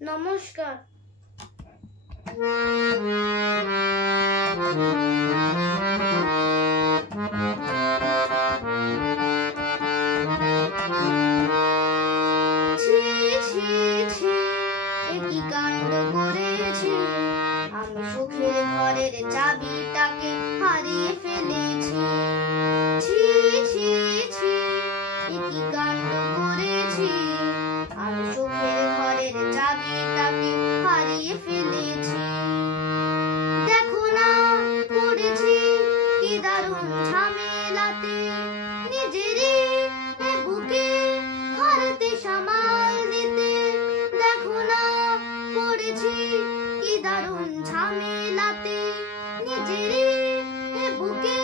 নমস্কার। ছি ছি ছি, এ কি কাণ্ড করেছি, আমি সুখের ঘরের চাবিটাকে হারিয়ে ফেলেছি। ছি ছি ছি, এ কি কাণ্ড করেছি, আমি সুখের ঘরের চাবিটাকে হারিয়ে ফেলেছি। দেখো না পড়েছি কি দারুণ ঝামেলাতে, নিজেরই বুকে হারতে সামাল দিতে। দেখো না পড়েছি কি দারুণ ঝামেলাতে, নিজেরই বুকে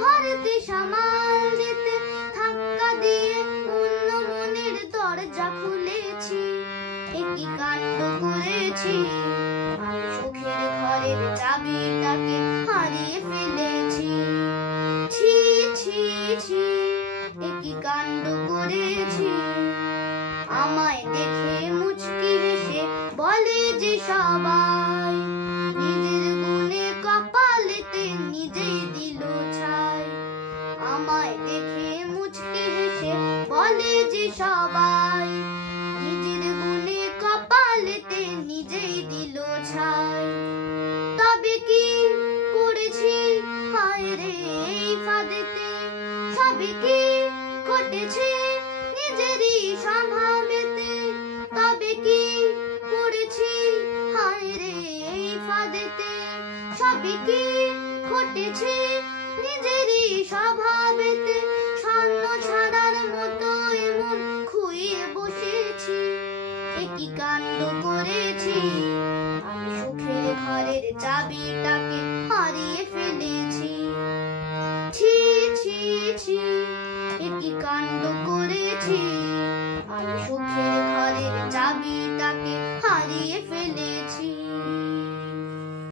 হারতে সামাল দিতে। ধাক্কা দিয়ে অন্য মনের দরজা খুলেছি, এ কি কাণ্ড করেছি, আমি সুখের ঘরের চাবিটাকে হারিয়ে ফেলেছি। ছি ছি ছি, এ কি কাণ্ড করেছি। আমায় দেখে মুচকি হেসে বলে যে সবাই, নিজের গুণে কপালেতে নিজেই দিল ছাই। আমায় দেখে মুচকি হেসে বলে যে সবাই, নিজের গুণে কপালেতে নিজেই দিল ছাই। তবে কি করেছি হায় রে এই ফাঁদেতে, সবে কি ঘটেছে নিজেরই স্বভাবেতে। তবে কি করেছি হায় রে এই ফাঁদেতে, সবে কি ঘটেছে নিজেরই স্বভাবেতে। স্বর্ণ ছাড়ার মতো এমন খুইয়ে বসেছি, এ কি কাণ্ড করেছি, আমি সুখের ঘরের চাবিটাকে হারিয়ে ফেলেছি। ছি ছি ছি, এ কি কাণ্ড করেছি, আমি সুখের ঘরের চাবিটাকে হারিয়ে ফেলেছি।